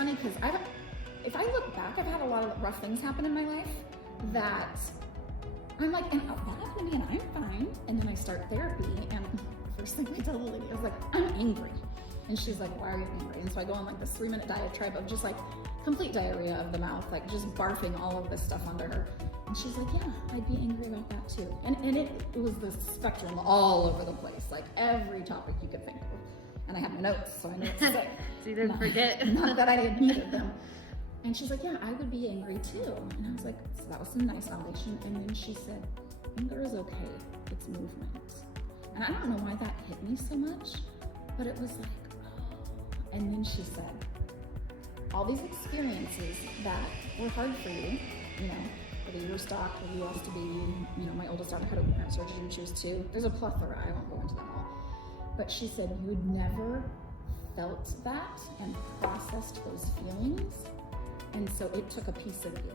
funny because if I look back, I've had a lot of rough things happen in my life that I'm like, and that happened to me and I'm fine. And then I start therapy and first thing I tell the lady, I was like, I'm angry. And she's like, why are you angry? And so I go on like this 3-minute diatribe of just like complete diarrhea of the mouth, like just barfing all of this stuff onto her. And she's like, yeah, I'd be angry about that too. And it was the spectrum all over the place, like every topic you could think of. And I had my notes, so I know what to say. So you didn't forget. Not that I needed them. And she's like, yeah, I would be angry too. And I was like, so that was some nice validation. And then she said, anger is okay, it's movement. And I don't know why that hit me so much, but it was like, oh. And then she said, all these experiences that were hard for you, you know, whether you were stalked, whether you asked to be, you know, my oldest daughter had open heart surgery and she was 2. There's a plethora, I won't go into them all. But she said, you'd never felt that and processed those feelings. And so it took a piece of you.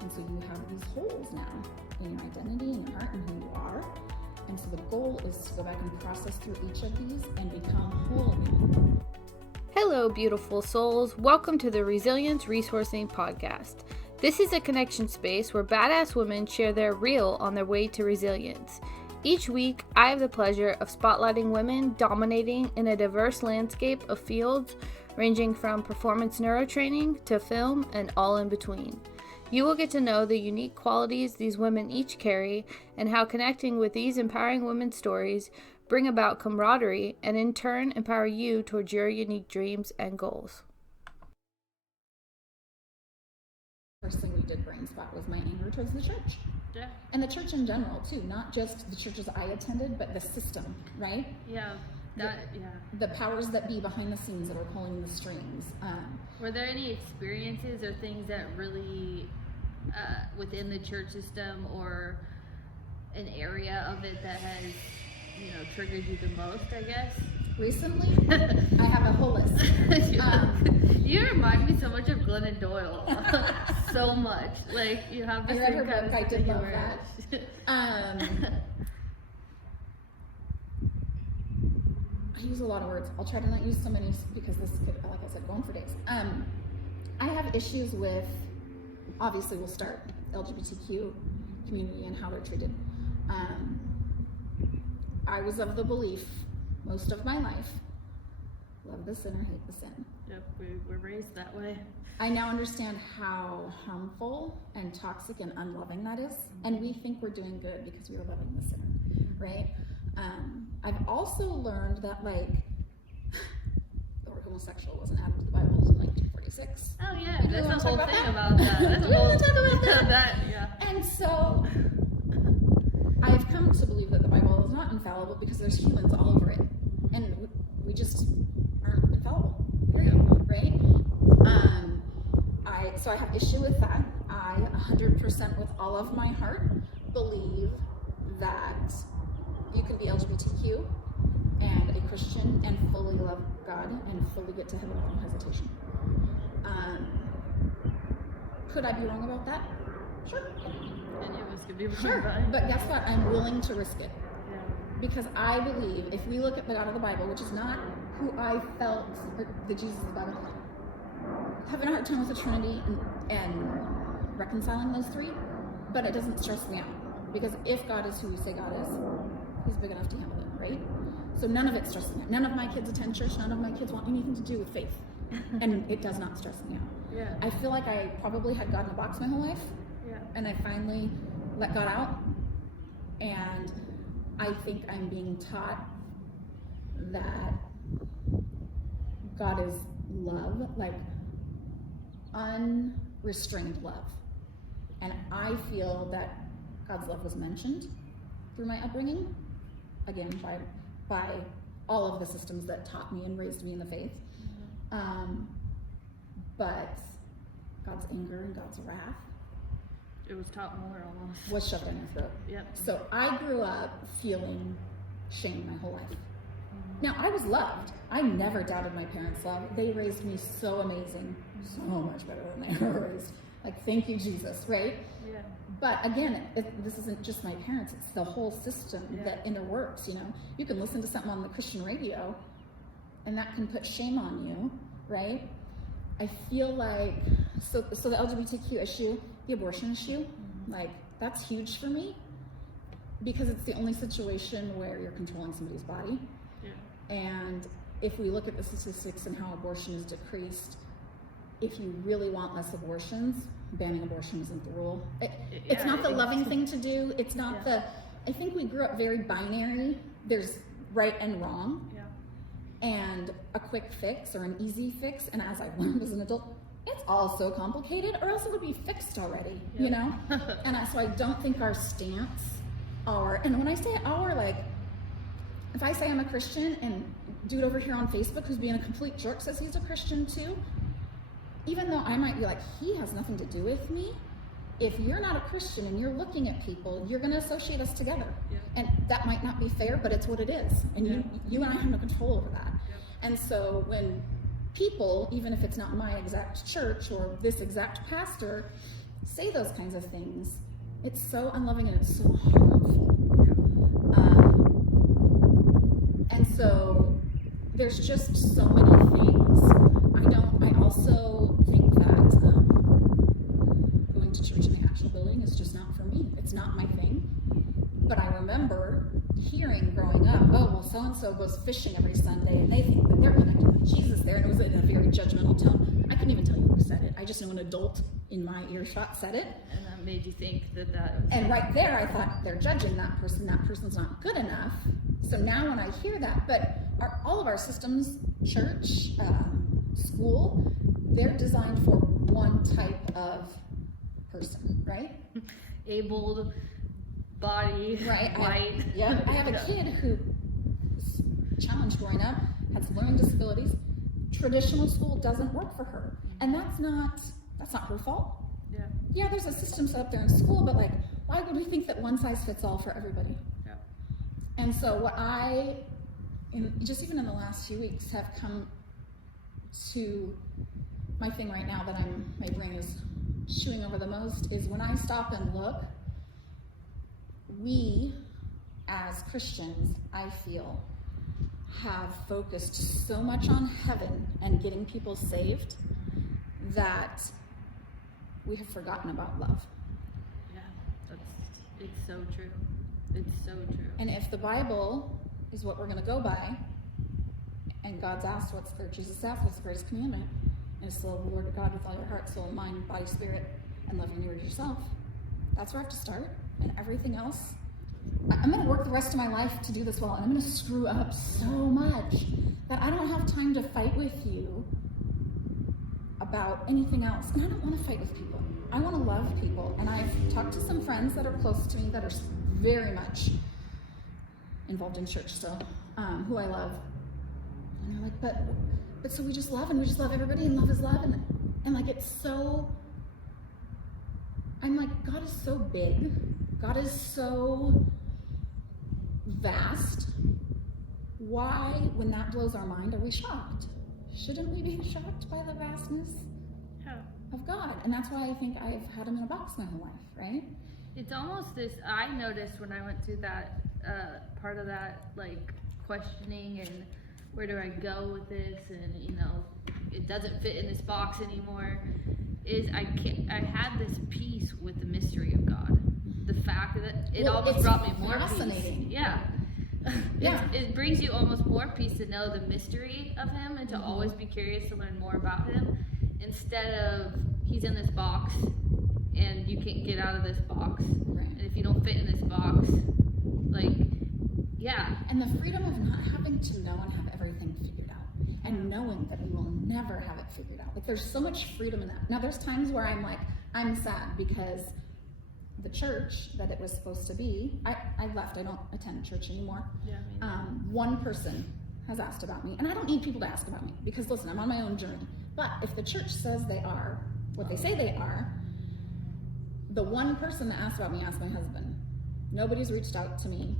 And so you have these holes now in your identity and your heart and who you are. And so the goal is to go back and process through each of these and become whole again. Hello, beautiful souls. Welcome to the Resilience Resourcing Podcast. This is a connection space where badass women share their real on their way to resilience. Each week, I have the pleasure of spotlighting women dominating in a diverse landscape of fields ranging from performance neurotraining to film and all in between. You will get to know the unique qualities these women each carry and how connecting with these empowering women's stories bring about camaraderie and in turn empower you towards your unique dreams and goals. First thing we did brain spot was my anger towards the church. Yeah. And the church in general too, not just the churches I attended, but the system, right? Yeah. The powers that be behind the scenes that are pulling the strings. Were there any experiences or things that really, within the church system or an area of it that has, you know, triggered you the most, I guess? Recently, I have a whole list. You remind me so much of Glennon Doyle. So much. Like, you have this I read her book, I did love that. I use a lot of words. I'll try to not use so many because this could, like I said, go on for days. I have issues with, obviously we'll start LGBTQ community and how they're treated. I was of the belief most of my life, love the sinner, hate the sin. Yep, we were raised that way. I now understand how harmful and toxic and unloving that is. And we think we're doing good because we are loving the sinner, right? I've also learned that, like, the word homosexual wasn't added to the Bible until 1946. Oh yeah, that's the whole thing about that. That's we want to talk about that. Yeah. And so I've come to believe that the Bible is not infallible because there's humans all over it, and we just aren't infallible. Period. Right? So I have issue with that. I 100% with all of my heart believe that you can be LGBTQ and a Christian and fully love God and fully get to heaven without hesitation. Could I be wrong about that? Sure. Any of us could be wrong. Sure. But guess what? I'm willing to risk it. Yeah. Because I believe if we look at the God of the Bible, which is not who I felt the Jesus of the Bible, having a hard time with the Trinity and reconciling those three, but it doesn't stress me out. Because if God is who we say God is, He's big enough to handle it, right? So none of it stresses me out. None of my kids attend church. None of my kids want anything to do with faith. And it does not stress me out. Yeah. I feel like I probably had God in a box my whole life. Yeah. And I finally let God out. And I think I'm being taught that God is love, like unrestrained love. And I feel that God's love was mentioned through my upbringing, again, by all of the systems that taught me and raised me in the faith. But God's anger and God's wrath, it was taught more almost. Was shoved down your throat. Yep. So I grew up feeling shame my whole life. Now, I was loved. I never doubted my parents' love. They raised me so amazing, so much better than they were raised. Like, thank you, Jesus, right? Yeah. But again, this isn't just my parents, it's the whole system that interworks, you know? You can listen to something on the Christian radio, and that can put shame on you, right? I feel like, so the LGBTQ issue, the abortion issue, like that's huge for me because it's the only situation where you're controlling somebody's body. Yeah. And if we look at the statistics and how abortion is decreased, if you really want less abortions, banning abortion isn't the rule. It's not the loving thing to do. It's not I think we grew up very binary. There's right and wrong. Yeah. And a quick fix or an easy fix. And as I've learned as an adult, it's all so complicated or else it would be fixed already, you know? And so I don't think our stance, and when I say our, like, if I say I'm a Christian and dude over here on Facebook who's being a complete jerk says he's a Christian too, even though I might be like, he has nothing to do with me, if you're not a Christian and you're looking at people, you're going to associate us together. Yeah. And that might not be fair, but it's what it is. And you and I have no control over that. Yeah. And so when people, even if it's not my exact church or this exact pastor, say those kinds of things, it's so unloving and it's so harmful. And so there's just so many things. I also think that going to church in the actual building is just not for me. It's not my thing. But I remember hearing growing up, oh, well, so-and-so goes fishing every Sunday and they think that they're connected with Jesus there. And it was in a very judgmental tone. I couldn't even tell you who said it. I just know an adult in my earshot said it. And that made you think that And right there, I thought, they're judging that person. That person's not good enough. So now when I hear that, but all of our systems, church, school, they're designed for one type of person, right? Abled, body, right? white. I have a kid who was challenged growing up, has learning disabilities. Traditional school doesn't work for her, and that's not her fault. Yeah, there's a system set up there in school, but like, why would we think that one size fits all for everybody? Yeah. And so what just even in the last few weeks, have come to my thing right now that my brain is chewing over the most is when I stop and look, we as Christians, I feel, have focused so much on heaven and getting people saved that we have forgotten about love. Yeah, it's so true. It's so true. And if the Bible is what we're going to go by, and Jesus asked, what's the greatest commandment? And it's to love the Lord God with all your heart, soul, mind, body, spirit, and love your neighbor as yourself. That's where I have to start. And everything else, I'm going to work the rest of my life to do this well, and I'm going to screw up so much that I don't have time to fight with you about anything else. And I don't want to fight with people. I want to love people. And I've talked to some friends that are close to me that are very much involved in church still, who I love. And they're like, but so we just love, and we just love everybody, and love is love. And like, it's so, I'm like, God is so big. God is so vast. Why, when that blows our mind, are we shocked? Shouldn't we be shocked by the vastness of God? And that's why I think I've had him in a box my whole life, right? It's almost this, I noticed when I went through that part of that, like, questioning and where do I go with this, and it doesn't fit in this box anymore, is I had this peace with the mystery of God. The fact that it almost brought me more fascinating. Peace. Yeah. Yeah. It brings you almost more peace to know the mystery of him and to always be curious to learn more about him, instead of he's in this box and you can't get out of this box. Right. And if you don't fit in this box, like, yeah. And the freedom of not having to know and have everything figured out, and knowing that we will never have it figured out. Like, there's so much freedom in that. Now, there's times where I'm like, I'm sad because the church that it was supposed to be, I left. I don't attend church anymore. Yeah, one person has asked about me, and I don't need people to ask about me because, listen, I'm on my own journey. But if the church says they are what they say they are, the one person that asked about me asked my husband. Nobody's reached out to me.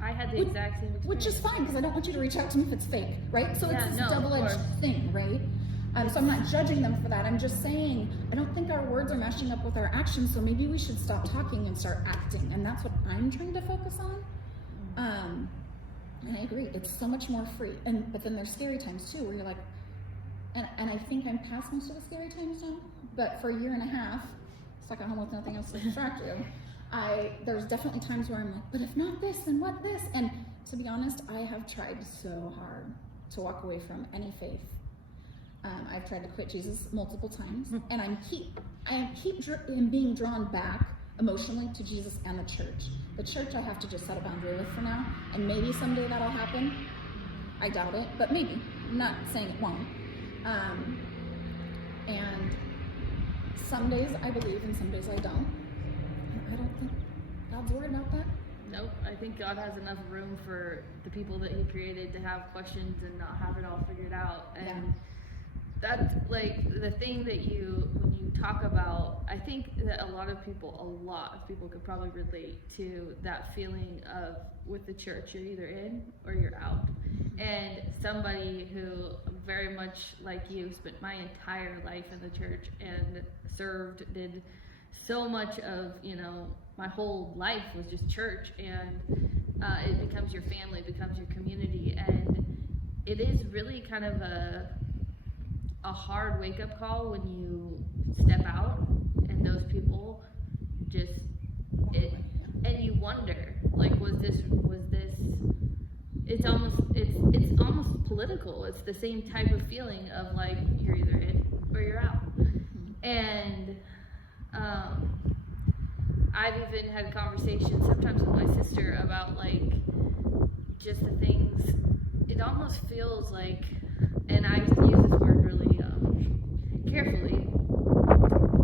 I had the exact same experience. Which is fine, because I don't want you to reach out to me if it's fake, right? So it's this double-edged thing, right? So I'm not judging them for that. I'm just saying, I don't think our words are matching up with our actions, so maybe we should stop talking and start acting. And that's what I'm trying to focus on. And I agree, it's so much more free. But then there's scary times too, where you're like, and I think I'm past most of the scary times now, but for a year and a half, stuck at home with nothing else to distract you, there's definitely times where I'm like, but if not this, then what this? And to be honest, I have tried so hard to walk away from any faith. I've tried to quit Jesus multiple times, and I keep being drawn back emotionally to Jesus and the church. The church I have to just set a boundary with for now, and maybe someday that'll happen. I doubt it, but maybe. I'm not saying it won't. And some days I believe and some days I don't. And I don't think God's worried about that. Nope. I think God has enough room for the people that he created to have questions and not have it all figured out. And that's like the thing that when you talk about, I think that a lot of people could probably relate to that feeling of, with the church, you're either in or you're out. And somebody who very much like you spent my entire life in the church and did so much of, my whole life was just church, and it becomes your family, it becomes your community, and it is really kind of a hard wake-up call when you step out and those people and you wonder, like, was this it's almost political. It's the same type of feeling of like, you're either in or you're out. And I've even had conversations sometimes with my sister about like just the things. It almost feels like, and I use this word really carefully,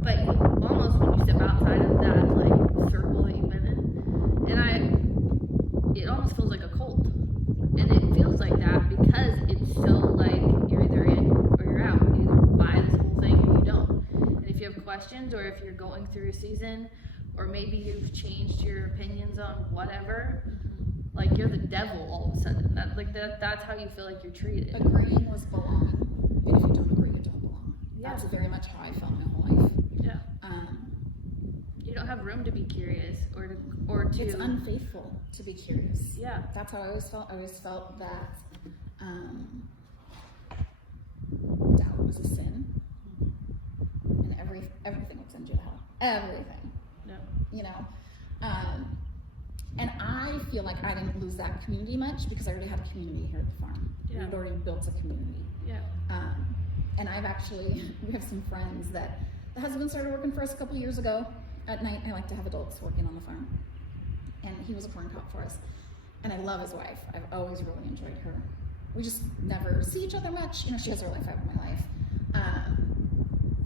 but you almost, when you step outside of that like circle that you've been in, and it almost feels like a cult. And it feels like that because it's so like you're either in or you're out. You either buy this whole thing or you don't. And if you have questions, or if you're going through a season, or maybe you've changed your opinions on whatever, like you're the devil all of a sudden. That's how you feel like you're treated. Agreeing was belonging. And if you don't agree, you don't belong. Yeah. That's very much how I felt my whole life. Yeah. You don't have room to be curious or to. It's unfaithful to be curious. Yeah. That's how I always felt. I always felt that doubt was a sin, and everything would send you to hell. Everything. Yeah. And I feel like I didn't lose that community much because I already had a community here at the farm. Yeah. We'd already built a community. Yeah. And we have some friends that the husband started working for us a couple years ago. At night, I like to have adults working on the farm. And he was a corn cop for us. And I love his wife. I've always really enjoyed her. We just never see each other much. She has her life, I have my life.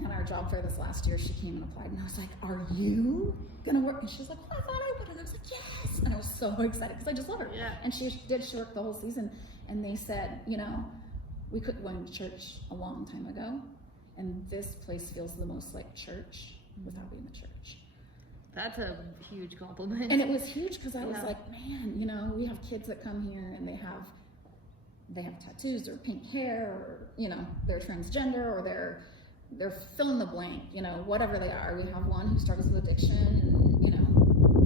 And our job fair this last year, she came and applied, and I was like, "Are you gonna work?" And she was like, "Well, I thought I would." And I was like, "Yes!" And I was so excited because I just love her. Yeah. And she worked the whole season. And they said, we quit going to church a long time ago, and this place feels the most like church without being a church. That's a huge compliment. And it was huge because I was like, man, we have kids that come here and they have tattoos or pink hair, or they're transgender, or they're fill in the blank, whatever they are. We have one who struggles with addiction, and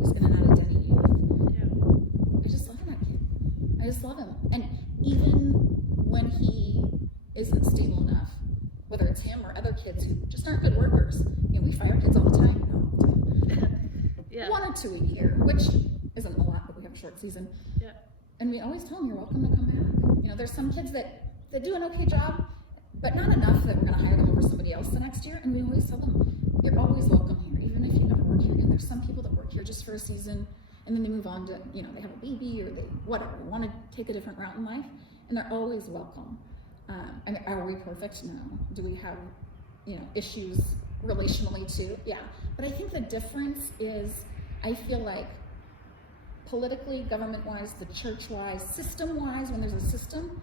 who's been in and out of Denny youth. Yeah. I just love that kid. I just love him. And even when he isn't stable enough, whether it's him or other kids who just aren't good workers, we fire kids all the time. Yeah. 1 or 2 a year, which isn't a lot, but we have a short season. Yeah. And we always tell them, you're welcome to come back. There's some kids that do an okay job, but not enough that we're going to hire them over somebody else the next year. And we always tell them, you're always welcome here, even if you never work here again. There's some people that work here just for a season, and then they move on to, they have a baby, or they want to take a different route in life, and they're always welcome. Are we perfect? No. Do we have, issues relationally too? Yeah. But I think the difference is, I feel like politically, government-wise, the church-wise, system-wise, when there's a system,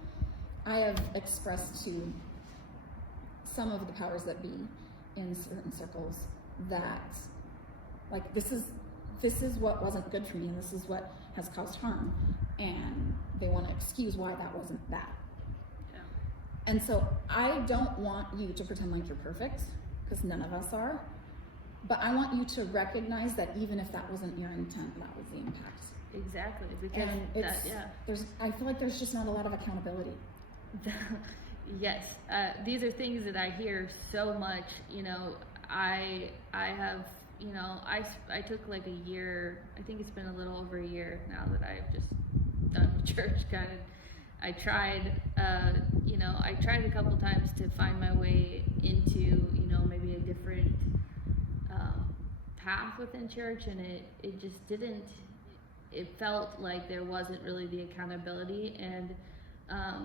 I have expressed to some of the powers that be in certain circles that, like, this is what wasn't good for me, and this is what has caused harm, and they want to excuse why that wasn't that. Yeah. And so I don't want you to pretend like you're perfect, because none of us are, but I want you to recognize that even if that wasn't your intent, that was the impact. Exactly, because I feel like there's just not a lot of accountability. Yes, these are things that I hear so much. You know, I have, you know, I took like a year. I think it's been a little over a year now that I've just done church. Kind of, I tried, you know, I tried a couple times to find my way into, you know, maybe a different path within church, and it just didn't. It felt like there wasn't really the accountability, and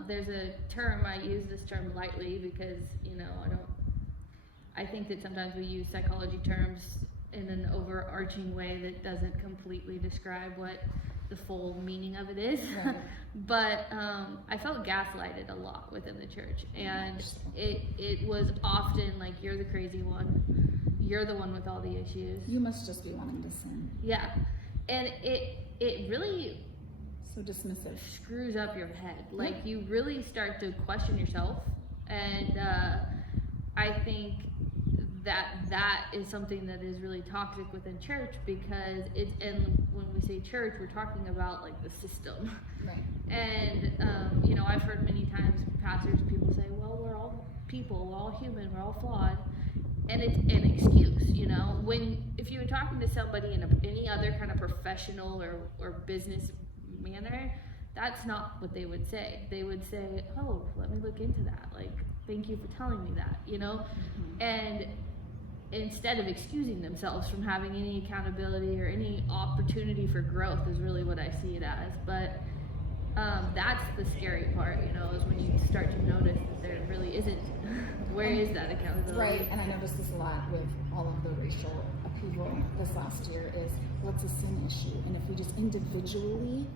there's a term, I use this term lightly because, you know, I think that sometimes we use psychology terms in an overarching way that doesn't completely describe what the full meaning of it is. Right. But I felt gaslighted a lot within the church, and it was often like, you're the crazy one, you're the one with all the issues, you must just be wanting to sin. Yeah. And it really so dismissive, screws up your head. Like, you really start to question yourself, and I think that is something that is really toxic within church, because it's, and when we say church, we're talking about like the system, right? And you know, I've heard many times pastors, people say, well, we're all people, we're all human, we're all flawed. And it's an excuse, you know. If you were talking to somebody in any other kind of professional or business manner, that's not what they would say. They would say, oh, let me look into that. Like, thank you for telling me that, you know. Mm-hmm. And instead of excusing themselves from having any accountability or any opportunity for growth is really what I see it as. But that's the scary part, you know, is when you start to notice that there really isn't. Where is that accountability? Right, and I noticed this a lot with all of the racial upheaval this last year is, what's a sin issue? And if we just individually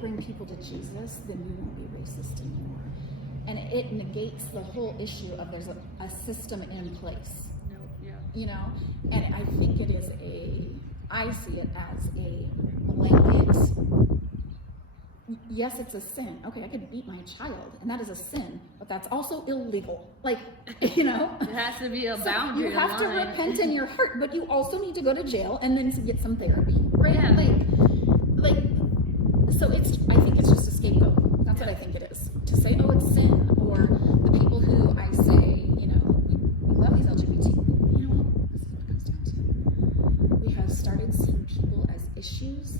bring people to Jesus, then we won't be racist anymore. And it negates the whole issue of there's a system in place. No, yeah. You know? And I think it is I see it as a blanket. Yes, it's a sin. Okay, I could beat my child, and that is a sin, but that's also illegal. Like, you know? It has to be a boundary. You have to repent in your heart, but you also need to go to jail and then get some therapy, right? Yeah. Like, so I think it's just a scapegoat. That's what I think it is. To say, oh, it's sin, or the people who I say, you know, we love these LGBT, you know what? This is what it comes down to. We have started seeing people as issues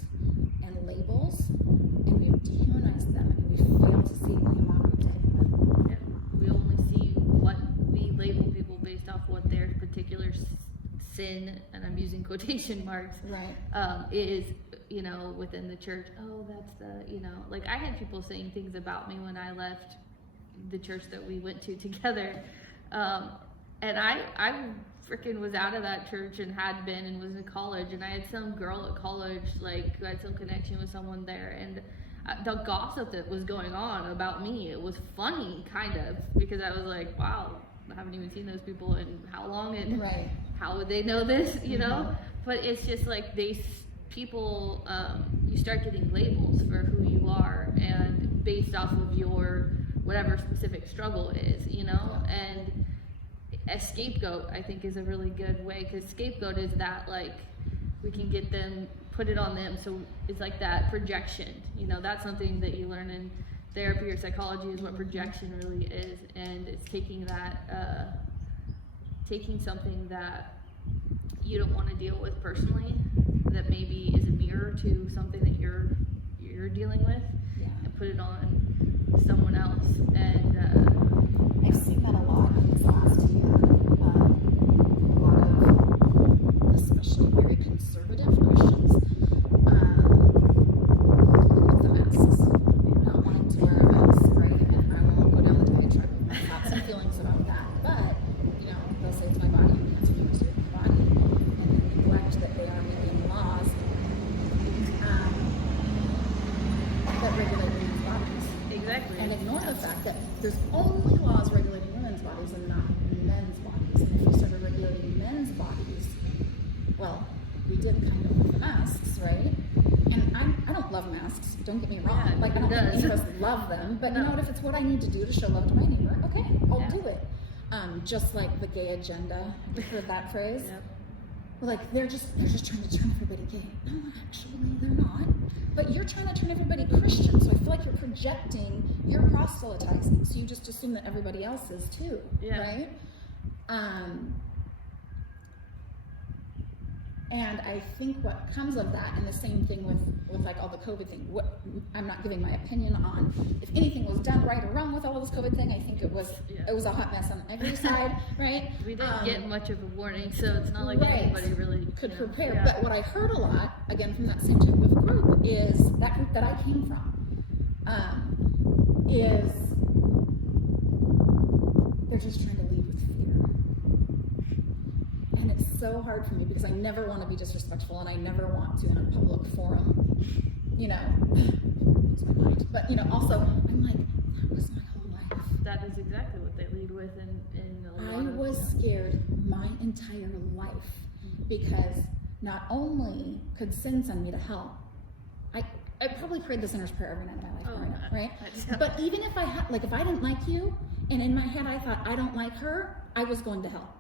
and labels, and we've dehumanized them, and we fail to see the humanity in them. Yeah. We only see what we label people based off what their particular sin, and I'm using quotation marks, right, is, you know, within the church. Oh, that's the, you know, like, I had people saying things about me when I left the church that we went to together, and I freaking was out of that church and had been and was in college, and I had some girl at college, like, who had some connection with someone there, and the gossip that was going on about me, it was funny, kind of, because I was like, wow, I haven't even seen those people in how long, and right, how would they know this, you know? But it's just like people, you start getting labels for who you are, and based off of your whatever specific struggle is, you know? And a scapegoat, I think, is a really good way, because scapegoat is that, like, we can get them, put it on them, so it's like that projection, you know? That's something that you learn in therapy or psychology, is what projection really is, and it's taking that, taking something that you don't want to deal with personally, that maybe is a mirror to something that you're dealing with, and put it on someone else. And I've seen that a lot in this last year. A lot of, especially very conservative Christians, with the masks, not wanting to wear a mask, right? And I won't go down the diatribe of my thoughts and feelings about that, but, you know, they'll say it's my body, you can't speak to my body, and then neglect that they are making laws that regulate women's bodies. Exactly. And ignore the fact that there's only laws regulating women's bodies and not men's bodies. And if you started regulating men's bodies, well, we did kind of with the masks, right? And I don't love masks, don't get me wrong. Yeah, like, I don't think any of us love them, but you know what, if it's what I need to do to show love to my neighbor, okay, I'll do it. Just like the gay agenda, have you heard that phrase? Yep. like they're just trying to turn everybody gay. No, actually, they're not. But you're trying to turn everybody Christian, so I feel like you're projecting, you're proselytizing, so you just assume that everybody else is too, right? And I think what comes of that, and the same thing with like all the COVID thing, I'm not giving my opinion on if anything was done right or wrong with all of this COVID thing. I think it was a hot mess on every side, right? We didn't get much of a warning, so it's not like anybody really could prepare. Yeah. But what I heard a lot, again from that same type of group, is that group that I came from, is they're just trying to lead with fear. And it's so hard for me because I never want to be disrespectful, and I never want to in a public forum, you know, lose my mind. But, you know, also, I'm like, that was my whole life. That is exactly what they lead with in a lot I was scared my entire life because not only could sin send me to hell, I probably prayed the sinner's prayer every night of my life growing up, right? But even if I had, like, if I didn't like you, and in my head I thought, I don't like her, I was going to hell.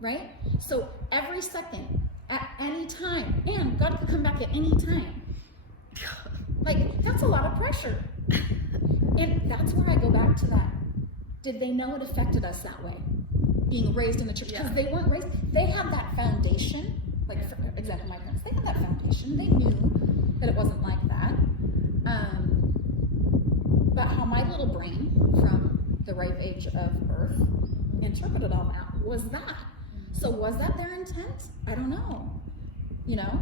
Right? So every second, at any time, and God could come back at any time. Like, that's a lot of pressure. And that's where I go back to that. Did they know it affected us that way? Being raised in the church? Because they weren't raised, they had that foundation. Like, for example, my parents, they had that foundation. They knew that it wasn't like that. But how my little brain, from the ripe age of birth, interpreted all that was that. So was that their intent? I don't know, you know?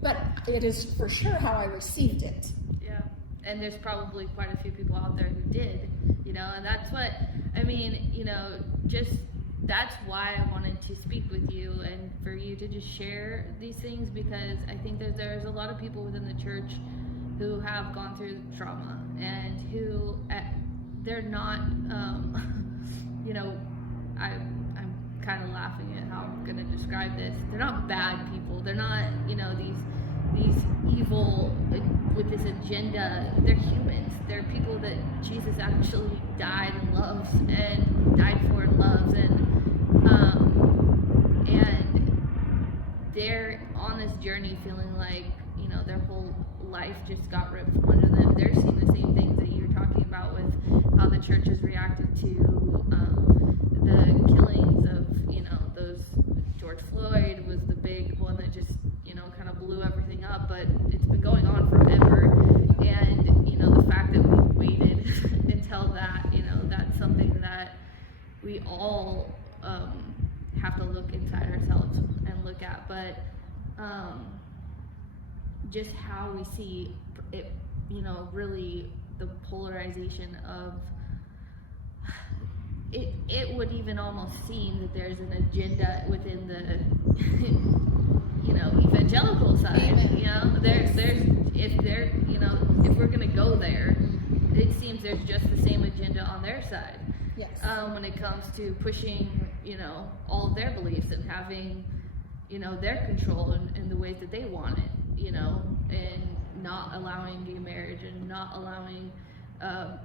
But it is for sure how I received it. Yeah, and there's probably quite a few people out there who did, you know, and that's what, I mean, you know, just, that's why I wanted to speak with you and for you to just share these things, because I think that there's a lot of people within the church who have gone through trauma and who, they're not, you know, I'm kind of laughing at how I'm going to describe this. They're not bad people. They're not, you know, these evil with this agenda. They're humans. They're people that Jesus actually died and loves and died for and loves, and they're on this journey feeling like, you know, their whole life just got ripped from under them. They're seeing the same things that you're talking about with how the church has reacted to the killings of, you know, those. George Floyd was the big one that just, you know, kind of blew everything up, but it's been going on forever. And, you know, the fact that we've waited until that, you know, that's something that we all have to look inside ourselves and look at. But just how we see it, you know, really the polarization of it would even almost seem that there's an agenda within the you know, evangelical side. Amen. You know, there's you know, if we're gonna go there, it seems there's just the same agenda on their side. Yes. When it comes to pushing, you know, all of their beliefs and having, you know, their control in the ways that they want it, you know, and not allowing gay marriage and not allowing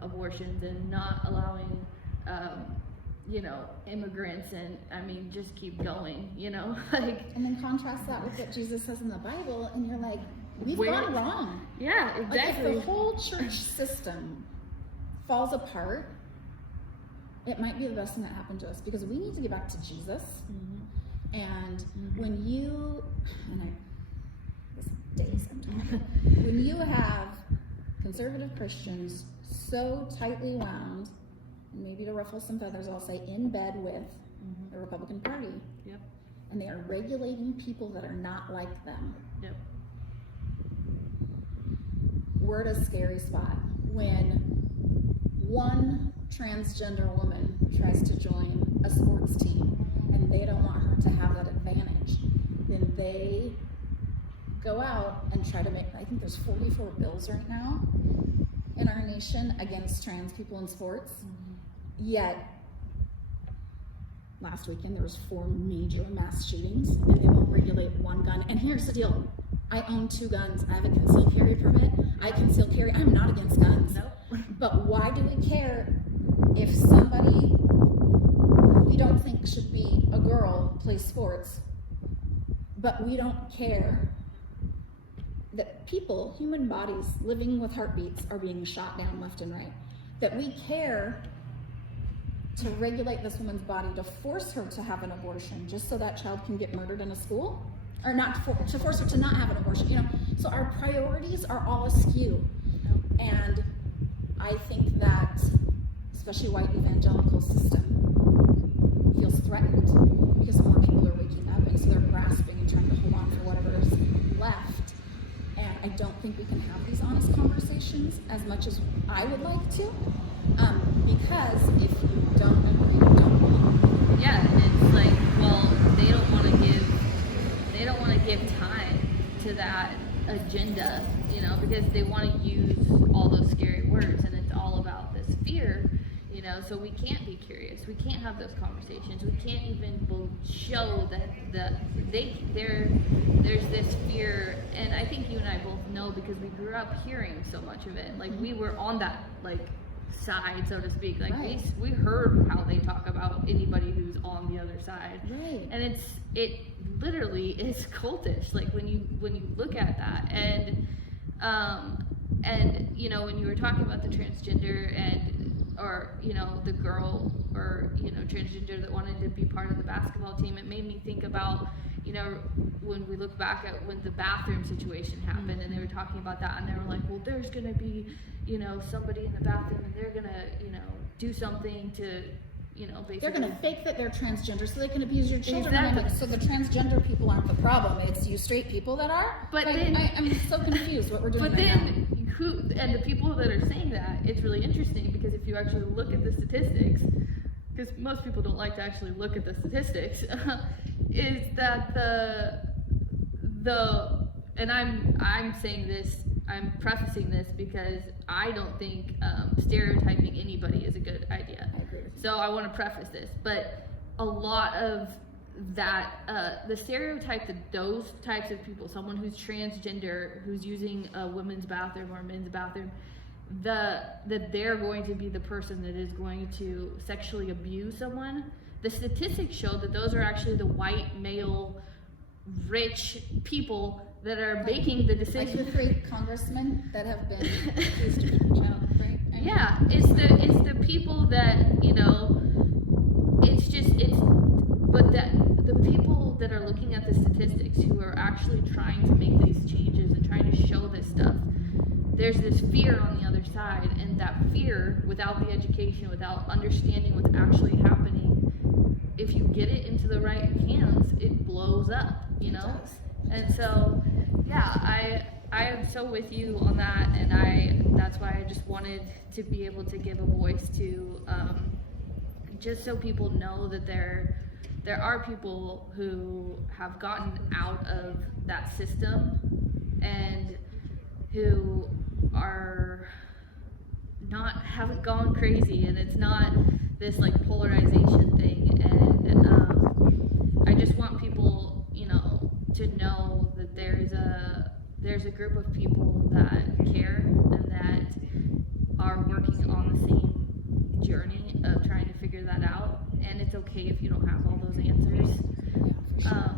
abortions and not allowing you know, immigrants, and I mean, just keep going, you know, like. And then contrast that with what Jesus says in the Bible, and you're like, we've gone wrong. Yeah, exactly. Like, if the whole church system falls apart, it might be the best thing that happened to us, because we need to get back to Jesus. Mm-hmm. And when you, this day sometimes, when you have conservative Christians so tightly wound, maybe to ruffle some feathers, I'll say, in bed with the Republican Party. Yep. And they are regulating people that are not like them. Yep. We're at a scary spot when one transgender woman tries to join a sports team and they don't want her to have that advantage. Then they go out and try to make, I think there's 44 bills right now in our nation against trans people in sports. Yet, last weekend there was 4 major mass shootings, and they won't regulate one gun. And here's the deal: I own 2 guns. I have a concealed carry permit. I conceal carry. I'm not against guns. Nope. But why do we care if somebody we don't think should be a girl plays sports? but we don't care that people, human bodies living with heartbeats, are being shot down left and right. That we care to regulate this woman's body, to force her to have an abortion just so that child can get murdered in a school, or to force her to not have an abortion, you know. So our priorities are all askew. And I think that, especially white evangelical system, feels threatened because more people are waking up, and so they're grasping and trying to hold on for whatever is left. And I don't think we can have these honest conversations as much as I would like to, because if you don't agree, you don't belong. Yeah, and it's like, well, they don't want to give time to that agenda, you know, because they want to use all those scary words, and it's all about this fear, you know. So we can't be curious, we can't have those conversations, we can't even show that there's this fear. And I think you and I both know, because we grew up hearing so much of it, like we were on that like side, so to speak, like right. we heard how they talk about anybody who's on the other side, right. And it literally is cultish, like when you look at that. And you know, when you were talking about the transgender or you know, the girl, or you know, transgender that wanted to be part of the basketball team, it made me think about, you know, when we look back at when the bathroom situation happened, and they were talking about that, and they were like, well, there's gonna be, you know, somebody in the bathroom, and they're gonna, you know, do something to, you know, basically. They're gonna fake that they're transgender so they can abuse your children. Exactly. So the transgender people aren't the problem, it's you straight people that are. But like, then, I'm so confused what we're doing. But right then, now. and the people that are saying that, it's really interesting, because if you actually look at the statistics, because most people don't like to actually look at the statistics, is that and I'm saying this, I'm prefacing this because I don't think stereotyping anybody is a good idea. I agree with you. So I want to preface this, but a lot of that, the stereotype that those types of people, someone who's transgender, who's using a women's bathroom or a men's bathroom, that they're going to be the person that is going to sexually abuse someone. The statistics show that those are actually the white, male, rich people that are making the decision. Like the 3 congressmen that have been accused of child rape. Yeah, it's the people that, you know, but the people that are looking at the statistics, who are actually trying to make these changes and trying to show this stuff, there's this fear on the other side, and that fear, without the education, without understanding what's actually happening, if you get it into the right hands, it blows up, you know? And so, yeah, I am so with you on that, and that's why I just wanted to be able to give a voice to, just so people know that there are people who have gotten out of that system, and who haven't gone crazy, and it's not this like polarization thing. And I just want people, you know, to know that there's a group of people that care and that are working on the same journey of trying to figure that out. And it's okay if you don't have all those answers. Yeah, for sure.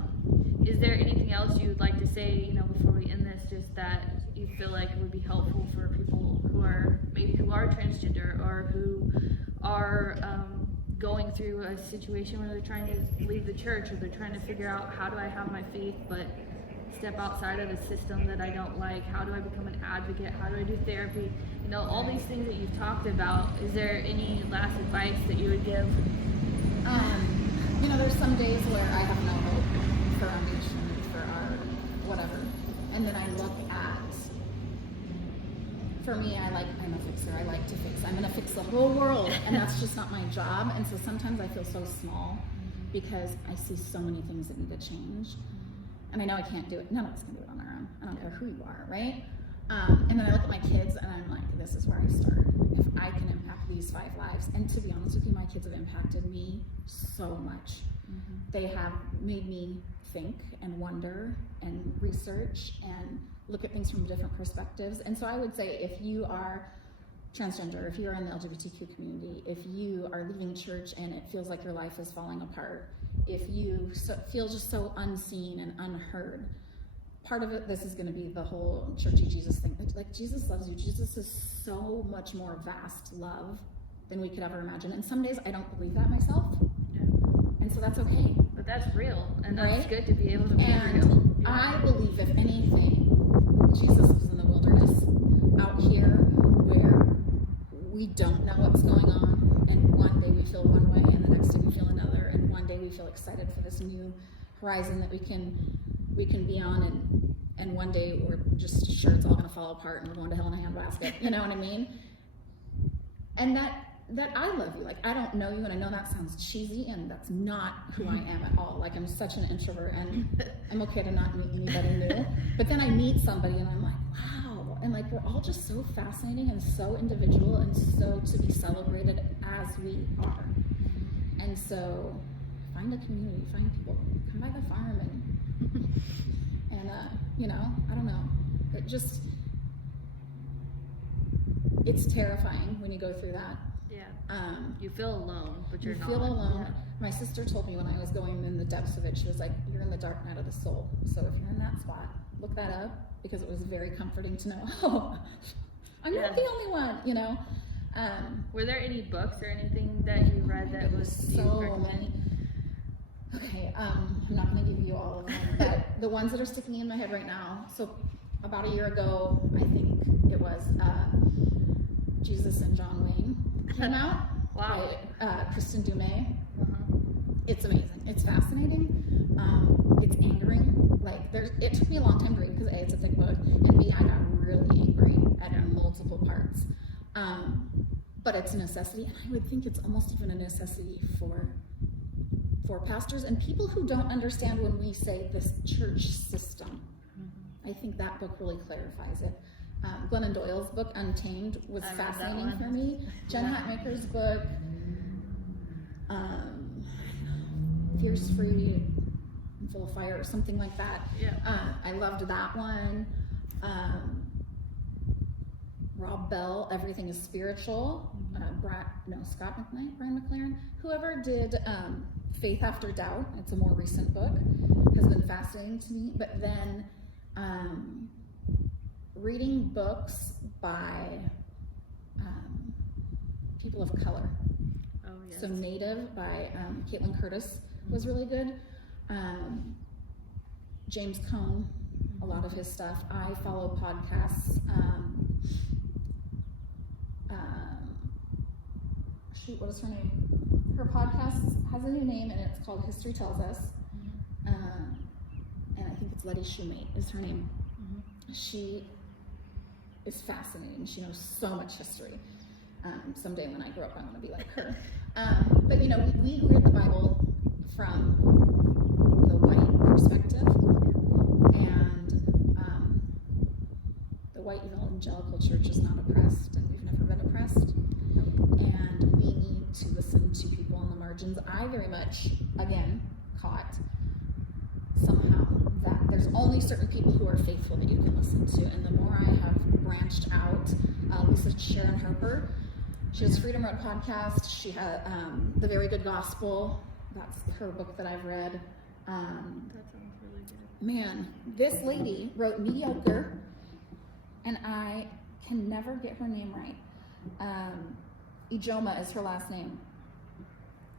Is there anything else you'd like to say, you know, before we end this, just that you feel like it would be helpful for people who are transgender, or who are going through a situation where they're trying to leave the church, or they're trying to figure out, how do I have my faith but step outside of the system that I don't like? How do I become an advocate? How do I do therapy? You know, all these things that you've talked about. Is there any last advice that you would give? You know, there's some days where I have no hope for our nation, for our whatever. And then I look at, for me, I'm a fixer. I like to fix. I'm going to fix the whole world, and that's just not my job. And so sometimes I feel so small because I see so many things that need to change. And I know I can't do it. None of us can do it on our own. I don't care who you are, right? And then I look at my kids, and I'm like, this is where I start. If I can impact these 5 lives, and to be honest with you, my kids have impacted me so much. Mm-hmm. They have made me think and wonder and research and look at things from different perspectives. And so I would say, if you are transgender, if you're in the LGBTQ community, if you are leaving church and it feels like your life is falling apart, if you feel just so unseen and unheard, part of it, this is going to be the whole churchy Jesus thing. Like, Jesus loves you. Jesus is so much more vast love than we could ever imagine. And some days I don't believe that myself. Yeah. And so that's okay. But that's real. And that's right? good to be able to be and real. Yeah. I believe, if anything, Jesus was in the wilderness out here where we don't know what's going on. And one day we feel one way, and the next day we feel another. And one day we feel excited for this new horizon that we can be on, and one day we're just sure it's all going to fall apart and we're going to hell in a handbasket. You know what I mean? And that I love you. Like, I don't know you, and I know that sounds cheesy, and that's not who I am at all. Like, I'm such an introvert, and I'm okay to not meet anybody new. But then I meet somebody, and I'm like, wow. And like, we're all just so fascinating and so individual and so to be celebrated as we are. And so, find a community, find people, come by the farm, and you know, I don't know. It's terrifying when you go through that. Yeah. You feel alone, but you're not. You feel alone. Yeah. My sister told me when I was going in the depths of it, she was like, you're in the dark night of the soul. So if you're in that spot, look that up, because it was very comforting to know, oh, I'm not the only one, you know. Were there any books or anything that you read that was so many? Okay, I'm not going to give you all of them, but the ones that are sticking in my head right now. So about a year ago, I think it was, Jesus and John Wayne came out. Wow. By Kristen Dumais. Uh-huh. It's amazing. It's fascinating. It's angering. Like, it took me a long time to read because A, it's a thick book, and B, I got really angry at multiple parts. But it's a necessity, and I would think it's almost even a necessity for pastors and people who don't understand when we say this church system. I think that book really clarifies it. Glennon Doyle's book, Untamed, was fascinating for me. Jen Hatmaker's book, Fierce, Free, and Full of Fire, or something like that. Yeah. I loved that one. Rob Bell, Everything is Spiritual. Brian McLaren. Whoever did Faith After Doubt, it's a more recent book, has been fascinating to me. But then reading books by people of color. Oh, yes. So Native by Caitlin Curtis was really good. James Cone, a lot of his stuff. I follow podcasts. What is her name? Her podcast has a new name, and it's called History Tells Us. And I think it's Letty Shoemate is her name. She is fascinating. She knows so much history. Someday when I grow up, I want to be like her. But you know, we read the Bible from the white perspective, and the white evangelical church is not oppressed, and we've never been oppressed. And we need to listen to people on the margins. I very much, again, caught somehow that there's only certain people who are faithful that you can listen to. And the more I have branched out, Lisa Sharon Harper, she has Freedom Road podcast. She had The Very Good Gospel. That's her book that I've read. That sounds really good. Man, this lady wrote Mediocre, and I can never get her name right. Ijoma is her last name,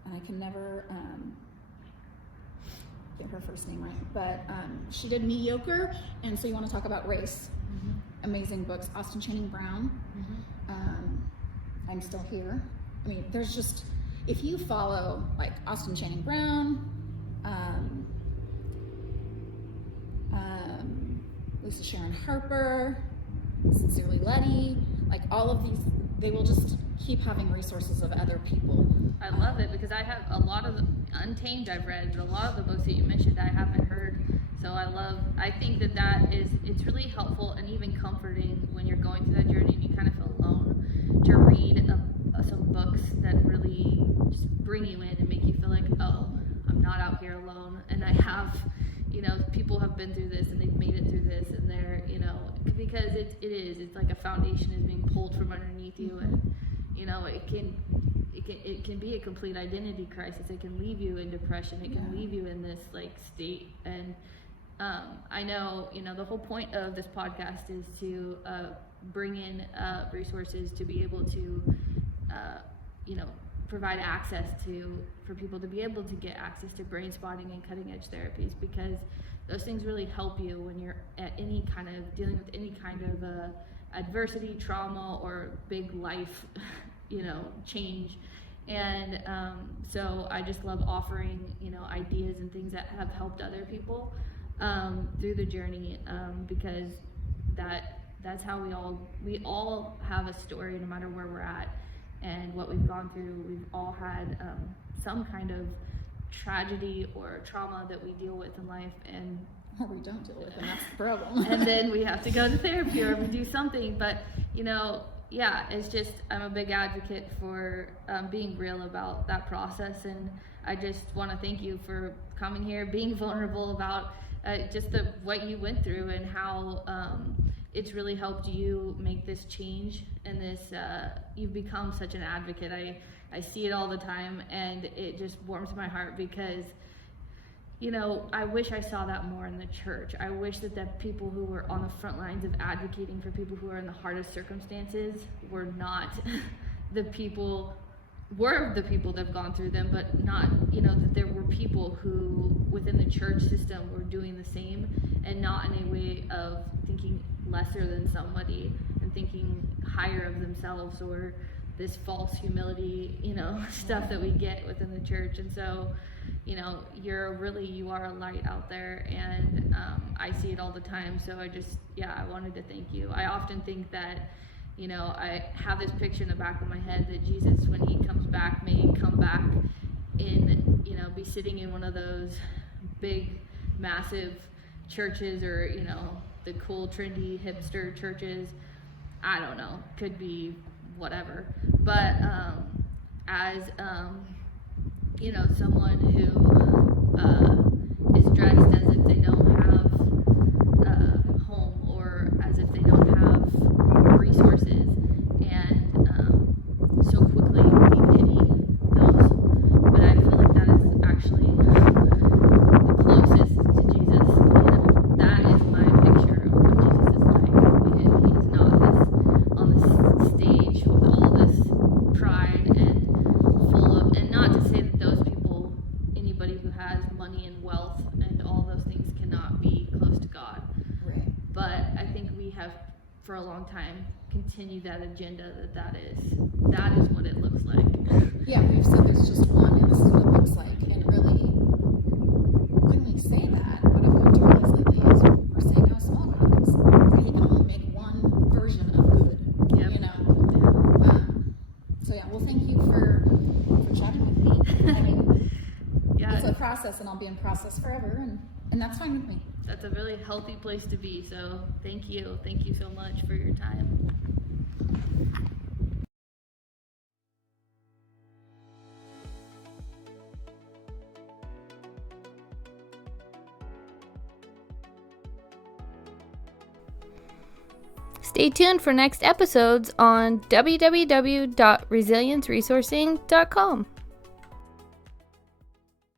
and I can never get her first name right. But she did Mediocre, and so you want to talk about race. Amazing books. Austin Channing Brown. I'm Still Here. I mean, there's just, if you follow like Austin Channing Brown, Lisa Sharon Harper, Sincerely Letty, like all of these, they will just keep having resources of other people. I love it because I have a lot of the Untamed I've read, but a lot of the books that you mentioned I haven't heard. So I think it's really helpful and even comforting when you're going through that journey and you kind of feel alone, to read some books that really just bring you in and make you feel like, oh, I'm not out here alone, and I have, people have been through this and they've made it through this, and they're, because it's like a foundation is being pulled from underneath you, and it can be a complete identity crisis. It can leave you in depression. It can leave you in this like state. And I know, the whole point of this podcast is to bring in resources to be able to, provide access for people to be able to get access to brain spotting and cutting edge therapies, because those things really help you when you're at any kind of dealing with any kind of adversity, trauma, or big life, change. And so I just love offering, ideas and things that have helped other people through the journey, because that's how we all have a story, no matter where we're at and what we've gone through. We've all had some kind of tragedy or trauma that we deal with in life, and or we don't deal with, and that's the problem. And then we have to go to therapy or we do something. But it's just, I'm a big advocate for being real about that process. And I just want to thank you for coming here, being vulnerable about just what you went through, and how it's really helped you make this change, and you've become such an advocate. I see it all the time, and it just warms my heart, because I wish I saw that more in the church. I wish that the people who were on the front lines of advocating for people who are in the hardest circumstances were not the people that have gone through them, but not, that there were people who within the church system were doing the same, and not in a way of thinking lesser than somebody and thinking higher of themselves, or this false humility, stuff that we get within the church. And so, you are a light out there, and I see it all the time. So I wanted to thank you. I often think that, I have this picture in the back of my head that Jesus, when he comes back, may come back in, be sitting in one of those big, massive churches, or, the cool, trendy, hipster churches. I don't know, could be whatever. But as someone who is dressed as if they don't have a home, or as if they don't have resources, and so quickly we pity those. But I feel like that is actually the closest to Jesus. That is my picture of what Jesus is like. He's not on this stage with all this pride and full of, and not to say that those people, anybody who has money and wealth and all those things, cannot be close to God. Right. But I think we have, for a long time, continued that agenda that is what it looks like. Yeah, we've said there's just one, and this is what it looks like. And really, when we say that, what I've come to realize lately is we're saying how small God is. That he can only make one version of good. Yep. Well, thank you for chatting with me. I mean, Yeah, it's a process, and I'll be in process forever, and that's fine with me. that's a really healthy place to be. So thank you so much for your time. Stay tuned for next episodes on www.resilienceresourcing.com.